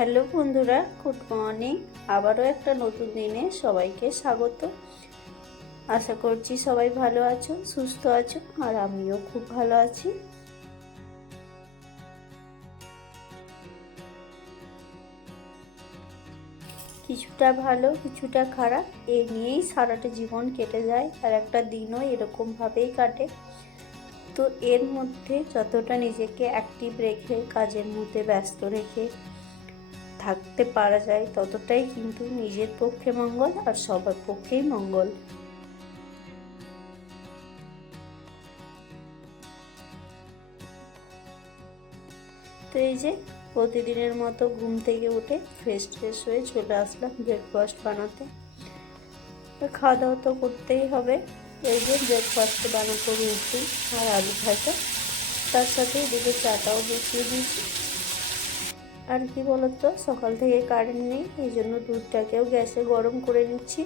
Hello বন্ধুরা, good morning. আবারও একটা নতুন দিনে সবাইকে স্বাগত। আশা করছি সবাই ভালো আছো, সুস্থ আছো, আর আমিও খুব ভালো আছি। কিছুটা ভালো, কিছুটা খারাপ এই নিয়েই সারাটা জীবন কেটে যায়, আর একটা দিনও এরকমভাবেই কাটে। তো এর মধ্যে যতটা নিজেকে অ্যাক্টিভ রেখে, কাজের মধ্যে ব্যস্ত রেখে থাকতে পারা যায় ততটাই কিন্তু নিজের পক্ষে মঙ্গল আর সবার পক্ষেই মঙ্গল। তো এই যে প্রতিদিনের মতো ঘুম থেকে উঠে ফ্রেশ ট্রেশ হয়ে চলে আসলাম ব্রেকফাস্ট বানাতে। খাওয়া দাওয়া তো করতেই হবে। এই যে ব্রেকফাস্ট বানাতে রুটি আর আলু ভাজা। তার সাথে দুটো চাটাও বসিয়ে দিয়েছি। আর কি বলতো, সকাল থেকে কারেন্ট নেই, এই জন্য দুধটাকেও গ্যাসে গরম করে নিচ্ছি।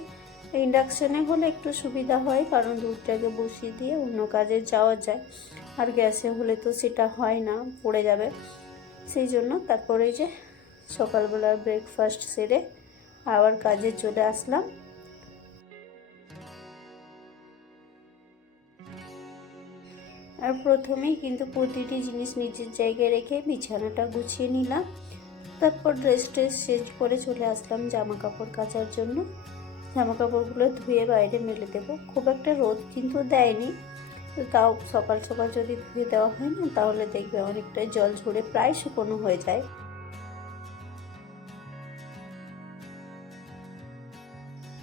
ইন্ডাকশানে হলে একটু সুবিধা হয়, কারণ দুধটাকে বসিয়ে দিয়ে অন্য কাজে যাওয়া যায়। আর গ্যাসে হলে তো সেটা হয় না, পড়ে যাবে। সেই জন্য তারপরে যে সকালবেলার ব্রেকফাস্ট সেরে আবার কাজে চলে আসলাম। আর প্রথমেই কিন্তু প্রতিটি জিনিস নিজের জায়গায় রেখে বিছানাটা গুছিয়ে নিলাম। তারপর ড্রেস ট্রেস চেঞ্জ করে চলে আসলাম জামা কাপড় কাচার জন্য। জামা কাপড়গুলো ধুয়ে বাইরে মেলে দেবো। খুব একটা রোদ কিন্তু দেয়নি। তাও সকাল সকাল যদি ধুয়ে দেওয়া হয় না, তাহলে দেখবে অনেকটাই জল ঝরে প্রায় শুকনো হয়ে যায়।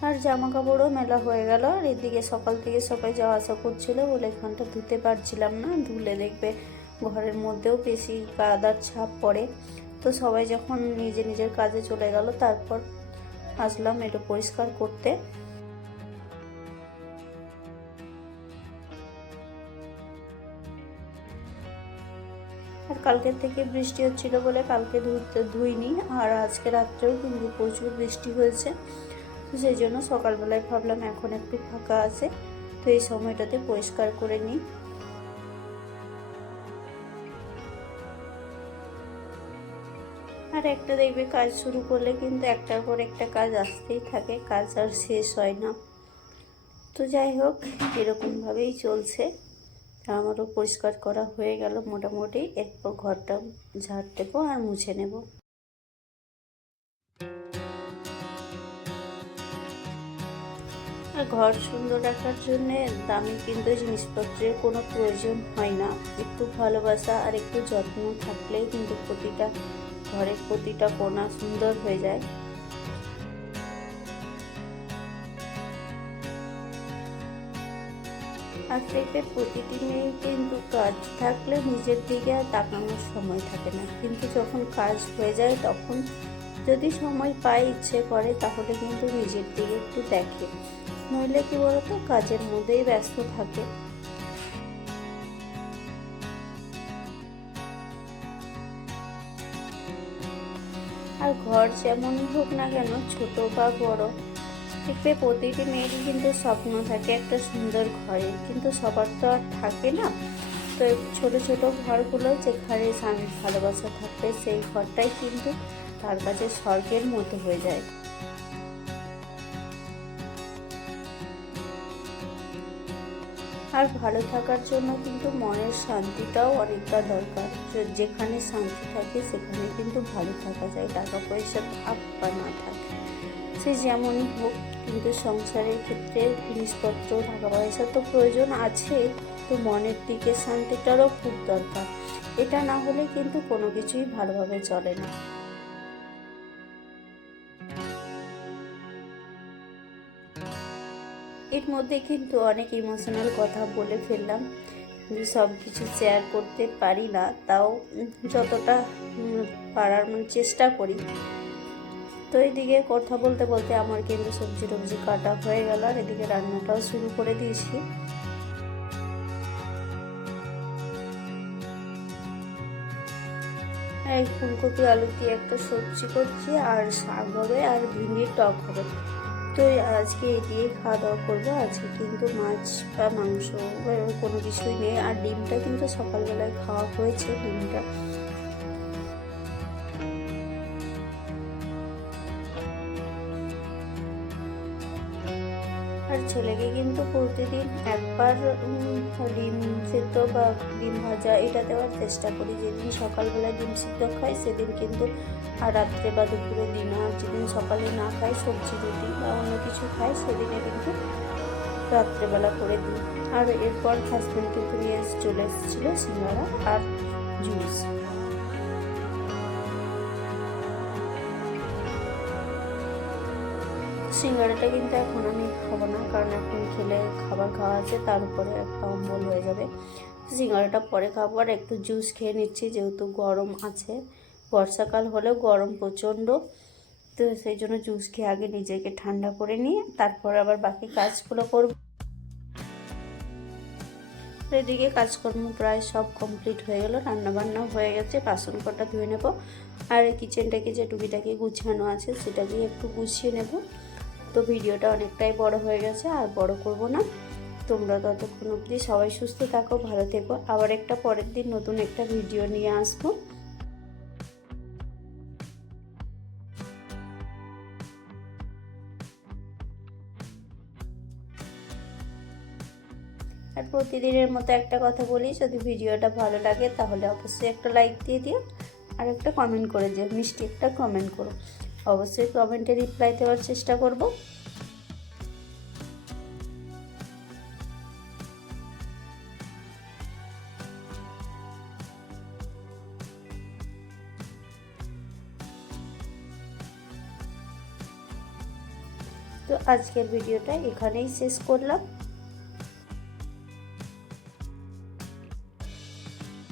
আর জামা কাপড়ও মেলা হয়ে গেল। আর এদিকে সকাল থেকে সবাই যাওয়া আসা করছিল বলে এখানটা ধুতে পারছিলাম না। ধুলে দেখবে ঘরের মধ্যেও বেশি কাদার ছাপ পড়ে। তো সবাই যখন নিজে নিজের কাজে চলে গেল, তারপর আসলাম একটু পরিষ্কার করতে। আর কালকের থেকে বৃষ্টি হচ্ছিল বলে কালকে ধুতে ধুইনি, আর আজকে রাত্রেও কিন্তু প্রচুর বৃষ্টি হয়েছে। তো সেই জন্য সকালবেলায় ভাবলাম এখন একটু ফাঁকা আছে, তো এই সময়টাতে পরিষ্কার করে নিই। আর একটা দেখবে কাজ শুরু করলে কিন্তু একটার পর একটা কাজ আসতেই থাকে, কাজ আর শেষ হয় না। তো যাই হোক, এরকমভাবেই চলছে। আমারও পরিষ্কার করা হয়ে গেল মোটামুটি, এরপর ঘরটা ঝাড় দেবো আর মুছে নেব। আর ঘর সুন্দর রাখার জন্যে দামি কিন্তু জিনিসপত্রের কোনো প্রয়োজন হয় না। একটু ভালোবাসা আর একটু যত্ন থাকলেই কিন্তু প্রতিটা ঘরের প্রতিটা কোণা সুন্দর হয়ে যায়। আর দেখবে প্রতিদিনেই কিন্তু কাজ থাকলে নিজের দিকে আর তাকানোর সময় থাকে না। কিন্তু যখন কাজ হয়ে যায় তখন যদি সময় পায়, ইচ্ছে করে, তাহলে কিন্তু নিজের দিকে একটু দেখে। নইলে কি বলতো, কাজের মধ্যেই ব্যস্ত থাকে। আর ঘর যেমনই হোক না কেন ছোট বা বড় দেখবে প্রতিটি মেয়েরই কিন্তু স্বপ্ন থাকে একটা সুন্দর ঘরে। কিন্তু সবার তো আর থাকে না। তো ছোট ছোট ঘরগুলো যেখানে স্বামী ভালোবাসা থাকবে, সেই ঘরটাই কিন্তু তার কাছে স্বর্গের মতো হয়ে যায়। আর ভালো থাকার জন্য কিন্তু মনের শান্তিটাও অনেকটা দরকার। যেখানে শান্তি থাকে সেখানে কিন্তু ভালো থাকা যায়, টাকা পয়সা ভাব বা না থাকে। সে যেমনই হোক, কিন্তু সংসারের ক্ষেত্রে জিনিসপত্র, টাকা পয়সা তো প্রয়োজন আছে, তো মনের দিকে শান্তিটারও খুব দরকার। এটা না হলে কিন্তু কোনো কিছুই ভালোভাবে চলে না। এর মধ্যে কিন্তু অনেক ইমোশনাল কথা বলে ফেললাম। সব কিছু শেয়ার করতে পারি না, তাও যতটা পারার মানে চেষ্টা করি। তো এইদিকে কথা বলতে বলতে আমার কিন্তু সবজি টবজি কাটা হয়ে গেল, আর এদিকে রান্নাটাও শুরু করে দিয়েছি। এই ফুলকপি, আলু দিয়ে একটা সবজি করছি, আর শাক হবে, আর ভিন্ডির টক হবে। তো আজকে দিয়ে খাওয়া দাওয়া করব, আজকে কিন্তু মাছ বা মাংস কোনো কিছুই নেই। আর ডিমটা কিন্তু সকালবেলায় খাওয়া হয়েছে, ডিমটা। আর ছেলেকে কিন্তু প্রতিদিন উম, ডিম সিদ্ধ বা ডিম ভাজা এটা দেওয়ার চেষ্টা করি। যেদিন সকালবেলা ডিম সিদ্ধ খাই সেদিন কিন্তু আর রাত্রে বা দুপুরে দিন আর যেদিন সকালে না খাই সবজি রুটি বা অন্য কিছু খাই সেদিনে কিন্তু রাত্রেবেলা করে দিই। আর এরপর হাজব্যান্ড কিন্তু নিয়ে চলে এসেছিল সিঙ্গারা আর জুস সিঙ্গারাটা কিন্তু এখন আমি খাব না, কারণ এখন খেলে খাবার খাওয়া আছে, তার উপরে একটা অম্বল হয়ে যাবে। সিঙ্গারাটা পরে খাব আর একটু জুস খেয়ে নিচ্ছি, যেহেতু গরম আছে। বর্ষাকাল হলেও গরম প্রচণ্ড, তো সেই জন্য জুস খেয়ে আগে নিজেকে ঠান্ডা করে নিয়ে তারপর আবার বাকি কাজগুলো করব। এদিকে কাজকর্ম প্রায় সব কমপ্লিট হয়ে গেল, রান্নাবান্নাও হয়ে গেছে, বাসন কটা ধুয়ে নেব। আর কিচেনটাকে যে টুকিটাকি গুছানো আছে, সেটা দিয়ে একটু গুছিয়ে নেব। তো ভিডিওটা অনেকটাই বড় হয়ে গেছে, আর বড় করব না। তোমরা ততক্ষণ অবধি সবাই সুস্থ থাকো, ভালো থেকো। আবার একটা পরের দিন নতুন একটা ভিডিও নিয়ে আসব। আর প্রতিদিনের মতো একটা কথা বলি, যদি ভিডিওটা ভালো লাগে তাহলে অবশ্যই একটা লাইক দিয়ে দিও, আর একটা কমেন্ট করে দিও, মিষ্টি একটা কমেন্ট করো। অবশ্যই কমেন্টে রিপ্লাই দেওয়ার চেষ্টা করব। তো আজকের ভিডিওটা এখানেই শেষ করলাম।